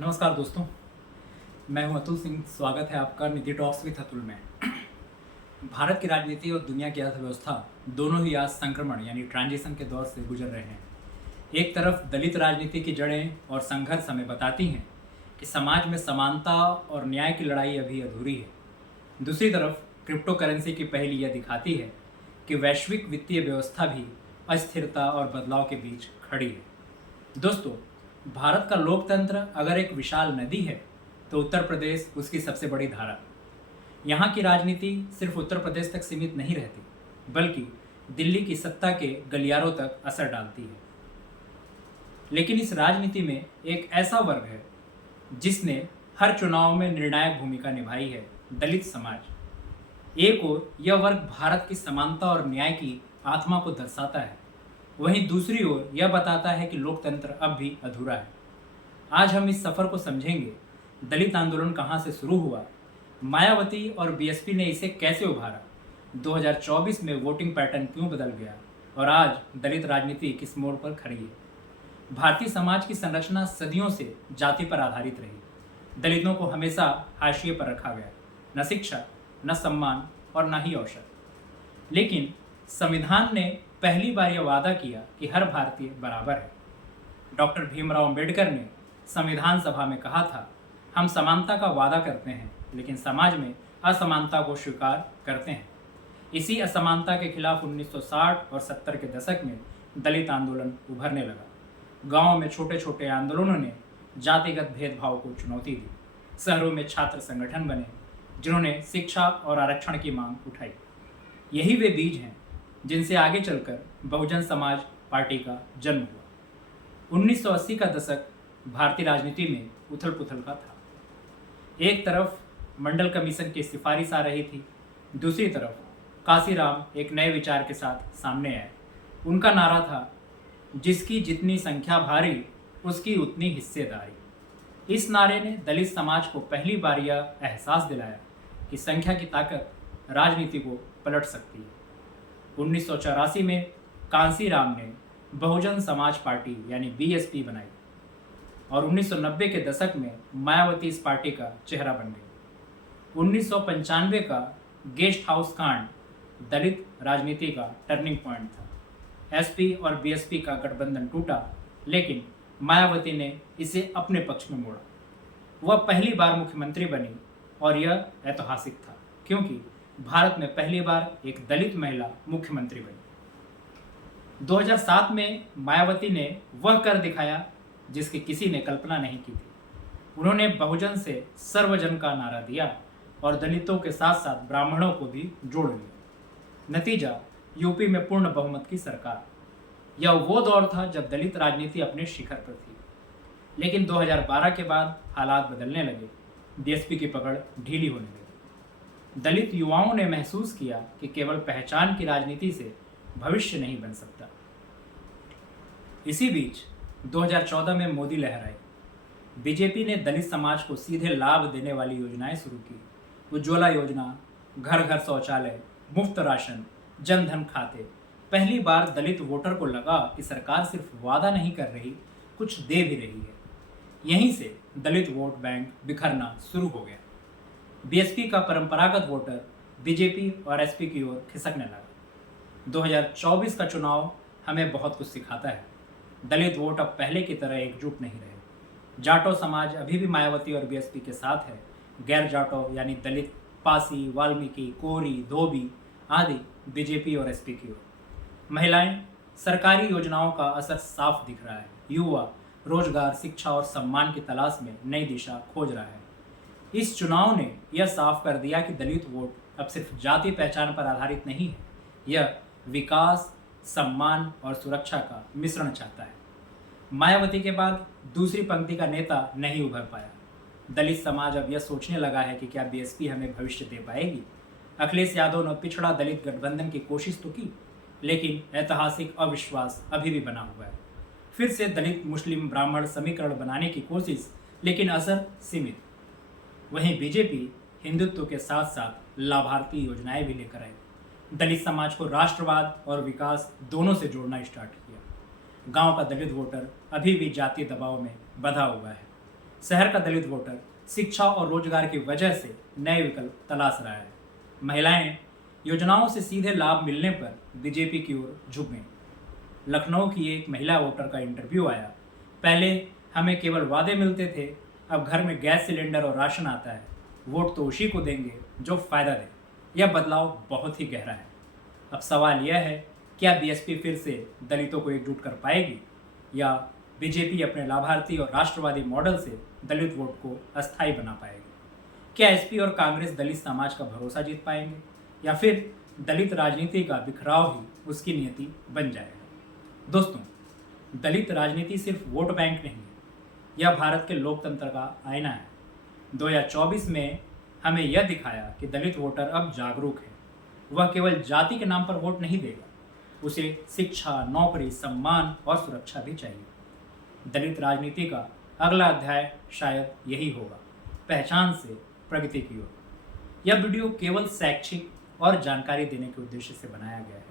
नमस्कार दोस्तों, मैं हूं अतुल सिंह। स्वागत है आपका निधि टॉक्स विद अतुल में। भारत की राजनीति और दुनिया की अर्थव्यवस्था दोनों ही आज संक्रमण यानी ट्रांजिशन के दौर से गुजर रहे हैं। एक तरफ दलित राजनीति की जड़ें और संघर्ष हमें बताती हैं कि समाज में समानता और न्याय की लड़ाई अभी अधूरी है। दूसरी तरफ क्रिप्टो करेंसी की पहेली यह दिखाती है कि वैश्विक वित्तीय व्यवस्था भी अस्थिरता और बदलाव के बीच खड़ी है। दोस्तों, भारत का लोकतंत्र अगर एक विशाल नदी है तो उत्तर प्रदेश उसकी सबसे बड़ी धारा। यहाँ की राजनीति सिर्फ उत्तर प्रदेश तक सीमित नहीं रहती, बल्कि दिल्ली की सत्ता के गलियारों तक असर डालती है। लेकिन इस राजनीति में एक ऐसा वर्ग है जिसने हर चुनाव में निर्णायक भूमिका निभाई है, दलित समाज। एक ओर यह वर्ग भारत की समानता और न्याय की आत्मा को दर्शाता है, वहीं दूसरी ओर यह बताता है कि लोकतंत्र अब भी अधूरा है। आज हम इस सफर को समझेंगे। दलित आंदोलन कहां से शुरू हुआ, मायावती और बीएसपी ने इसे कैसे उभारा, 2024 में वोटिंग पैटर्न क्यों बदल गया और आज दलित राजनीति किस मोड़ पर खड़ी है। भारतीय समाज की संरचना सदियों से जाति पर आधारित रही। दलितों को हमेशा हाशिए पर रखा गया, न शिक्षा, न सम्मान और न ही अवसर। लेकिन संविधान ने पहली बार यह वादा किया कि हर भारतीय बराबर है। डॉक्टर भीमराव अंबेडकर ने संविधान सभा में कहा था, हम समानता का वादा करते हैं लेकिन समाज में असमानता को स्वीकार करते हैं। इसी असमानता के खिलाफ 1960 और 70 के दशक में दलित आंदोलन उभरने लगा। गांवों में छोटे छोटे आंदोलनों ने जातिगत भेदभाव को चुनौती दी। शहरों में छात्र संगठन बने जिन्होंने शिक्षा और आरक्षण की मांग उठाई। यही वे बीज हैं जिनसे आगे चलकर बहुजन समाज पार्टी का जन्म हुआ। 1980 का दशक भारतीय राजनीति में उथल पुथल का था। एक तरफ मंडल कमीशन की सिफारिश आ रही थी, दूसरी तरफ काशीराम एक नए विचार के साथ सामने आए। उनका नारा था, जिसकी जितनी संख्या भारी उसकी उतनी हिस्सेदारी। इस नारे ने दलित समाज को पहली बार यह एहसास दिलाया कि संख्या की ताकत राजनीति को पलट सकती है। 1984 में कांसीराम ने बहुजन समाज पार्टी यानी बीएसपी बनाई और 1990 के दशक में मायावती इस पार्टी का चेहरा बन गई। 1995 का गेस्ट हाउस कांड दलित राजनीति का टर्निंग पॉइंट था। एसपी और बीएसपी का गठबंधन टूटा, लेकिन मायावती ने इसे अपने पक्ष में मोड़ा। वह पहली बार मुख्यमंत्री बनी और यह ऐतिहासिक था क्योंकि भारत में पहली बार एक दलित महिला मुख्यमंत्री बनी। 2007 में मायावती ने वह कर दिखाया जिसकी किसी ने कल्पना नहीं की थी। उन्होंने बहुजन से सर्वजन का नारा दिया और दलितों के साथ साथ ब्राह्मणों को भी जोड़ लिया। नतीजा, यूपी में पूर्ण बहुमत की सरकार। यह वो दौर था जब दलित राजनीति अपने शिखर पर थी। लेकिन 2012 के बाद हालात बदलने लगे। बीएसपी की पकड़ ढीली होने लगी। दलित युवाओं ने महसूस किया कि केवल पहचान की राजनीति से भविष्य नहीं बन सकता। इसी बीच 2014 में मोदी लहर आई। बीजेपी ने दलित समाज को सीधे लाभ देने वाली योजनाएं शुरू की। उज्ज्वला योजना, घर घर शौचालय, मुफ्त राशन, जन धन खाते। पहली बार दलित वोटर को लगा कि सरकार सिर्फ वादा नहीं कर रही, कुछ दे भी रही है। यहीं से दलित वोट बैंक बिखरना शुरू हो गया। बीएसपी का परंपरागत वोटर बीजेपी और एसपी की ओर खिसकने लगा। 2024 का चुनाव हमें बहुत कुछ सिखाता है। दलित वोट अब पहले की तरह एकजुट नहीं रहे। जाटो समाज अभी भी मायावती और बीएसपी के साथ है। गैर जाटो यानी दलित, पासी, वाल्मीकि, कोरी, धोबी आदि बीजेपी और एसपी की ओर। महिलाएं, सरकारी योजनाओं का असर साफ दिख रहा है। युवा रोजगार, शिक्षा और सम्मान की तलाश में नई दिशा खोज रहा है। इस चुनाव ने यह साफ कर दिया कि दलित वोट अब सिर्फ जाति पहचान पर आधारित नहीं है, यह विकास, सम्मान और सुरक्षा का मिश्रण चाहता है। मायावती के बाद दूसरी पंक्ति का नेता नहीं उभर पाया। दलित समाज अब यह सोचने लगा है कि क्या बीएसपी हमें भविष्य दे पाएगी। अखिलेश यादव ने पिछड़ा दलित गठबंधन की कोशिश तो की, लेकिन ऐतिहासिक अविश्वास अभी भी बना हुआ है। फिर से दलित मुस्लिम ब्राह्मण समीकरण बनाने की कोशिश, लेकिन असर सीमित। वहीं बीजेपी हिंदुत्व के साथ साथ लाभार्थी योजनाएं भी लेकर आई। दलित समाज को राष्ट्रवाद और विकास दोनों से जोड़ना स्टार्ट किया। गांव का दलित वोटर अभी भी जातीय दबाव में बंधा हुआ है। शहर का दलित वोटर शिक्षा और रोजगार की वजह से नए विकल्प तलाश रहा है। महिलाएं योजनाओं से सीधे लाभ मिलने पर बीजेपी की ओर झुक गईं। लखनऊ की एक महिला वोटर का इंटरव्यू आया। पहले हमें केवल वादे मिलते थे, अब घर में गैस सिलेंडर और राशन आता है। वोट तो उसी को देंगे जो फायदा दे। यह बदलाव बहुत ही गहरा है। अब सवाल यह है, क्या बीएसपी फिर से दलितों को एकजुट कर पाएगी या बीजेपी अपने लाभार्थी और राष्ट्रवादी मॉडल से दलित वोट को अस्थायी बना पाएगी? क्या एसपी और कांग्रेस दलित समाज का भरोसा जीत पाएंगे या फिर दलित राजनीति का बिखराव ही उसकी नियति बन जाएगा? दोस्तों, दलित राजनीति सिर्फ वोट बैंक नहीं है, यह भारत के लोकतंत्र का आईना है। 2024 में हमें यह दिखाया कि दलित वोटर अब जागरूक है। वह केवल जाति के नाम पर वोट नहीं देगा, उसे शिक्षा, नौकरी, सम्मान और सुरक्षा भी चाहिए। दलित राजनीति का अगला अध्याय शायद यही होगा, पहचान से प्रगति की ओर। यह वीडियो केवल शैक्षिक और जानकारी देने के उद्देश्य से बनाया गया है।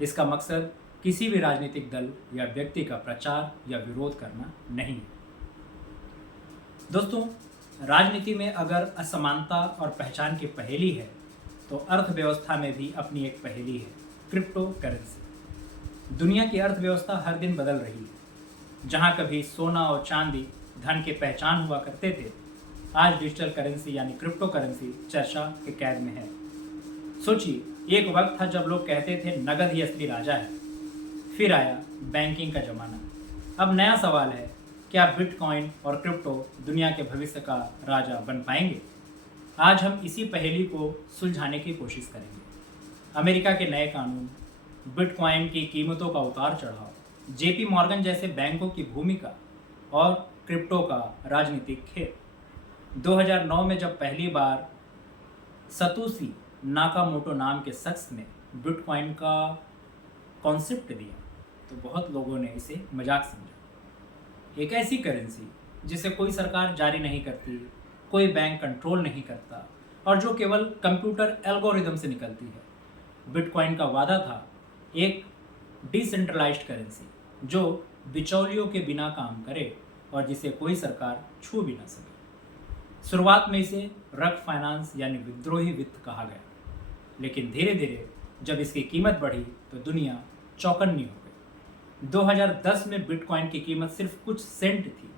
इसका मकसद किसी भी राजनीतिक दल या व्यक्ति का प्रचार या विरोध करना नहीं है। दोस्तों, राजनीति में अगर असमानता और पहचान की पहेली है तो अर्थव्यवस्था में भी अपनी एक पहेली है, क्रिप्टो करेंसी। दुनिया की अर्थव्यवस्था हर दिन बदल रही है। जहां कभी सोना और चांदी धन की पहचान हुआ करते थे, आज डिजिटल करेंसी यानी क्रिप्टो करेंसी चर्चा के कैद में है। सोचिए, एक वक्त था जब लोग कहते थे नगद ही असली राजा है। फिर आया बैंकिंग का जमाना। अब नया सवाल है, क्या बिटकॉइन और क्रिप्टो दुनिया के भविष्य का राजा बन पाएंगे? आज हम इसी पहेली को सुलझाने की कोशिश करेंगे। अमेरिका के नए कानून, बिटकॉइन की कीमतों का उतार चढ़ाव, जेपी मॉर्गन जैसे बैंकों की भूमिका और क्रिप्टो का राजनीतिक खेल। 2009 में जब पहली बार सतोशी नाकामोटो नाम के शख्स ने बिटकॉइन का कॉन्सेप्ट दिया तो बहुत लोगों ने इसे मजाक समझा। एक ऐसी करेंसी जिसे कोई सरकार जारी नहीं करती, कोई बैंक कंट्रोल नहीं करता और जो केवल कंप्यूटर एल्गोरिदम से निकलती है। बिटकॉइन का वादा था एक डिसेंट्रलाइज्ड करेंसी जो बिचौलियों के बिना काम करे और जिसे कोई सरकार छू भी ना सके। शुरुआत में इसे रग फाइनेंस यानी विद्रोही वित्त कहा गया, लेकिन धीरे धीरे जब इसकी कीमत बढ़ी तो दुनिया चौकन्नी हो गई। 2010 में बिटकॉइन की कीमत सिर्फ कुछ सेंट थी।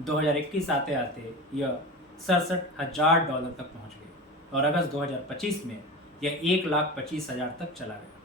2021 आते आते यह $67,000 तक पहुंच गई और अगस्त 2025 में यह 1,25,000 तक चला गया।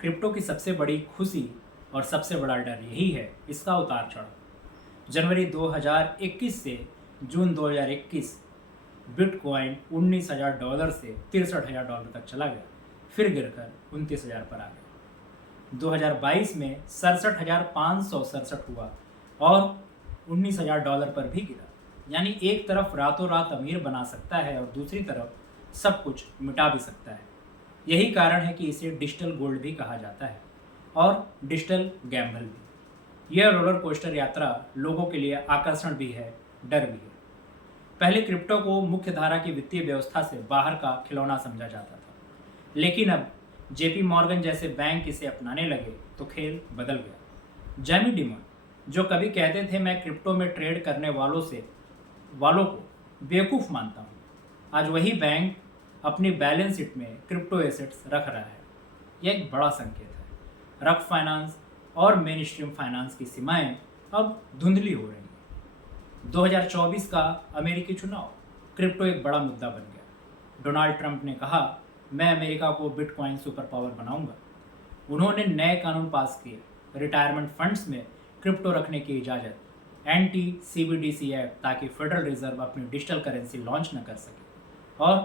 क्रिप्टो की सबसे बड़ी खुशी और सबसे बड़ा डर यही है, इसका उतार चढ़ाव। जनवरी 2021 से जून 2021 बिटकॉइन $19,000 से $63,000 तक चला गया, फिर गिरकर 29,000 पर आ गया। 2022 में $67,567 हुआ और $19,000 पर भी गिरा। यानी एक तरफ रातों रात अमीर बना सकता है और दूसरी तरफ सब कुछ मिटा भी सकता है। यही कारण है कि इसे डिजिटल गोल्ड भी कहा जाता है और डिजिटल गैम्बल भी। यह रोलर कोस्टर यात्रा लोगों के लिए आकर्षण भी है, डर भी है। पहले क्रिप्टो को मुख्य धारा की वित्तीय व्यवस्था से बाहर का खिलौना समझा जाता था, लेकिन अब जेपी मॉर्गन जैसे बैंक इसे अपनाने लगे तो खेल बदल गया। जैमी डिमन, जो कभी कहते थे मैं क्रिप्टो में ट्रेड करने वालों को बेवकूफ़ मानता हूँ, आज वही बैंक अपनी बैलेंस शीट में क्रिप्टो एसेट्स रख रहा है। यह एक बड़ा संकेत है। रग फाइनेंस और मेन स्ट्रीम फाइनेंस की सीमाएं अब धुंधली हो रही हैं। 2024 का अमेरिकी चुनाव, क्रिप्टो एक बड़ा मुद्दा बन गया। डोनाल्ड ट्रंप ने कहा मैं अमेरिका को बिटकॉइन सुपर पावर बनाऊंगा। उन्होंने नए कानून पास किए, रिटायरमेंट फंड्स में क्रिप्टो रखने की इजाज़त, एंटी CBDC एक्ट ताकि फेडरल रिजर्व अपनी डिजिटल करेंसी लॉन्च न कर सके, और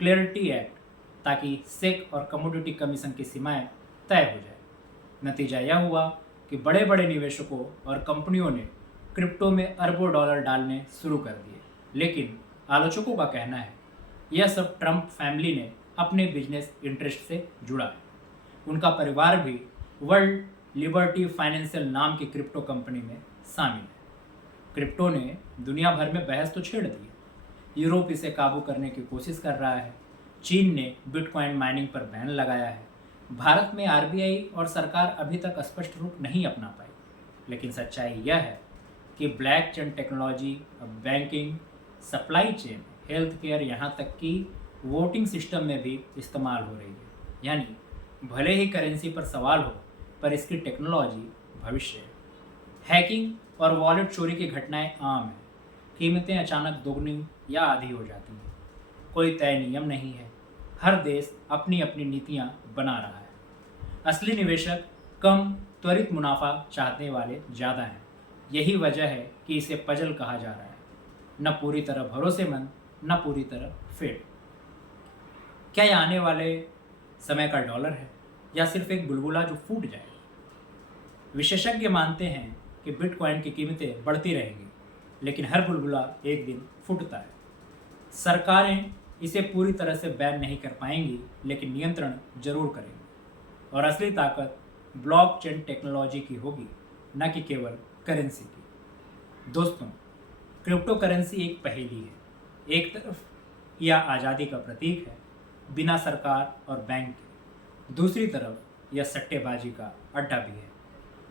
क्लैरिटी एक्ट ताकि सेक और कमोडिटी कमीशन की सीमाएं तय हो जाए। नतीजा यह हुआ कि बड़े बड़े निवेशकों और कंपनियों ने क्रिप्टो में अरबों डॉलर डालने शुरू कर दिए। लेकिन आलोचकों का कहना है यह सब ट्रंप फैमिली ने अपने बिजनेस इंटरेस्ट से जुड़ा है। उनका परिवार भी वर्ल्ड लिबर्टी फाइनेंशियल नाम की क्रिप्टो कंपनी में शामिल है। क्रिप्टो ने दुनिया भर में बहस तो छेड़ दी है। यूरोप इसे काबू करने की कोशिश कर रहा है। चीन ने बिटकॉइन माइनिंग पर बैन लगाया है। भारत में RBI और सरकार अभी तक स्पष्ट रूप नहीं अपना पाई। लेकिन सच्चाई यह है कि ब्लॉकचेन टेक्नोलॉजी अब banking, supply chain, health care, यहाँ तक कि वोटिंग सिस्टम में भी इस्तेमाल हो रही है। यानी भले ही करेंसी पर सवाल हो, पर इसकी टेक्नोलॉजी भविष्य है। हैकिंग और वॉलेट चोरी की घटनाएं आम हैं। कीमतें अचानक दोगुनी या आधी हो जाती हैं। कोई तय नियम नहीं है। हर देश अपनी अपनी नीतियां बना रहा है। असली निवेशक कम, त्वरित मुनाफा चाहने वाले ज़्यादा हैं। यही वजह है कि इसे पजल कहा जा रहा है। न पूरी तरह भरोसेमंद, न पूरी तरह फेड। क्या यह आने वाले समय का डॉलर है या सिर्फ एक बुलबुला जो फूट जाएगा? विशेषज्ञ मानते हैं कि बिटकॉइन की कीमतें बढ़ती रहेंगी, लेकिन हर बुलबुला एक दिन फूटता है। सरकारें इसे पूरी तरह से बैन नहीं कर पाएंगी, लेकिन नियंत्रण जरूर करेंगी। और असली ताकत ब्लॉकचेन टेक्नोलॉजी की होगी, न कि केवल करेंसी की। दोस्तों, क्रिप्टो करेंसी एक पहेली है। एक तरफ यह आज़ादी का प्रतीक है, बिना सरकार और बैंक के। दूसरी तरफ यह सट्टेबाजी का अड्डा भी है।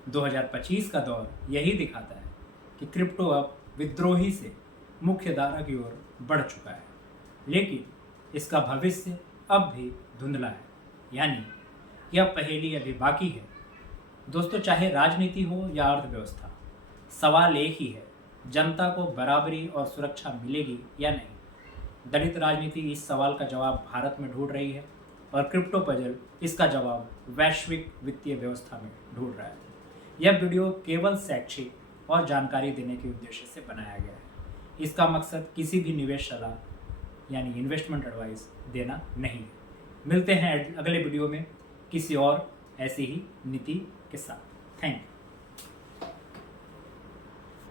2025 का दौर यही दिखाता है कि क्रिप्टो अब विद्रोही से मुख्य धारा की ओर बढ़ चुका है, लेकिन इसका भविष्य अब भी धुंधला है। यानी यह पहेली अभी बाकी है। दोस्तों, चाहे राजनीति हो या अर्थव्यवस्था, सवाल एक ही है, जनता को बराबरी और सुरक्षा मिलेगी या नहीं। दलित राजनीति इस सवाल का जवाब भारत में ढूंढ रही है और क्रिप्टो पजल इसका जवाब वैश्विक वित्तीय व्यवस्था में ढूंढ रहा है। यह वीडियो केवल शैक्षिक और जानकारी देने के उद्देश्य से बनाया गया है। इसका मकसद किसी भी निवेश सलाह यानी इन्वेस्टमेंट एडवाइस देना नहीं है। मिलते हैं अगले वीडियो में किसी और ऐसी ही नीति के साथ। Thank you.